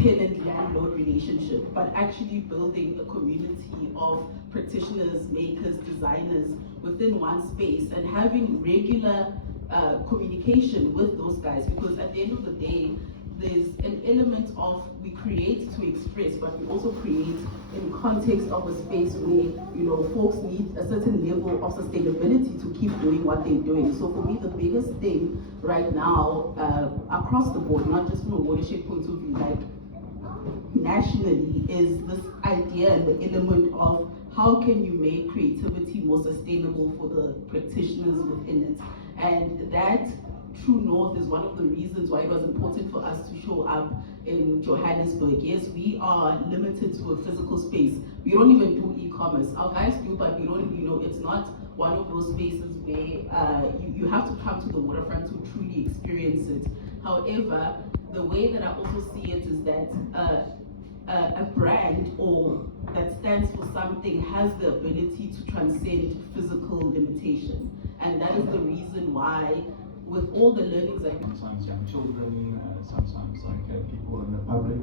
tenant-landlord relationship, but actually building a community of practitioners, makers, designers within one space, and having regular communication with those guys, because at the end of the day, there's an element of we create to express, but we also create in context of a space where, you know, folks need a certain level of sustainability to keep doing what they're doing. So for me, the biggest thing right now, across the board, not just from a watershed point of view, like nationally, is this idea and the element of how can you make creativity more sustainable for the practitioners within it. And that true north is one of the reasons why it was important for us to show up in Johannesburg. Yes, we are limited to a physical space. We don't even do e-commerce. Our guys do, but we don't, you know, it's not one of those spaces where you have to come to the waterfront to truly experience it. However, the way that I also see it is that a brand or that stands for something has the ability to transcend physical limitation. And that is the reason why, with all the learnings that sometimes young children, sometimes like people in the public,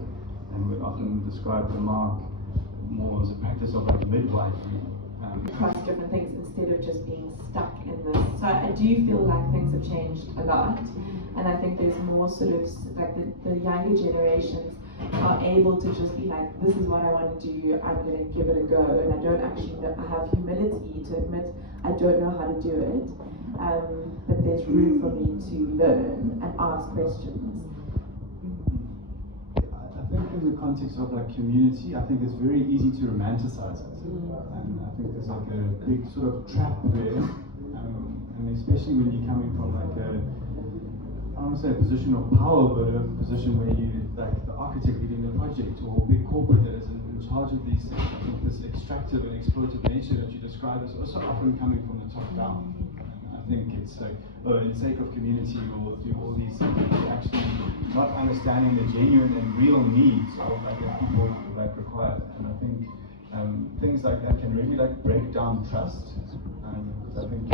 and we often describe the mark more as a practice of like midwifery. Across different things instead of just being stuck in this. So I do feel like things have changed a lot, and I think there's more sort of like the younger generations are able to just be like, this is what I want to do, I'm going to give it a go, and I don't actually know, I have humility to admit I don't know how to do it, but there's room for me to learn and ask questions. I think in the context of like community, I think it's very easy to romanticize it, and I think there's like a big sort of trap there, and especially when you're coming from like I don't want to say a position of power, but a position where you like the architect leading the project or a big corporate that is in charge of these things. I think this extractive and exploitative nature that you describe is also often coming from the top down. And I think it's like, in the sake of community, or do all these things, actually not understanding the genuine and real needs of like the people like require. And I think things like that can really like break down trust. I think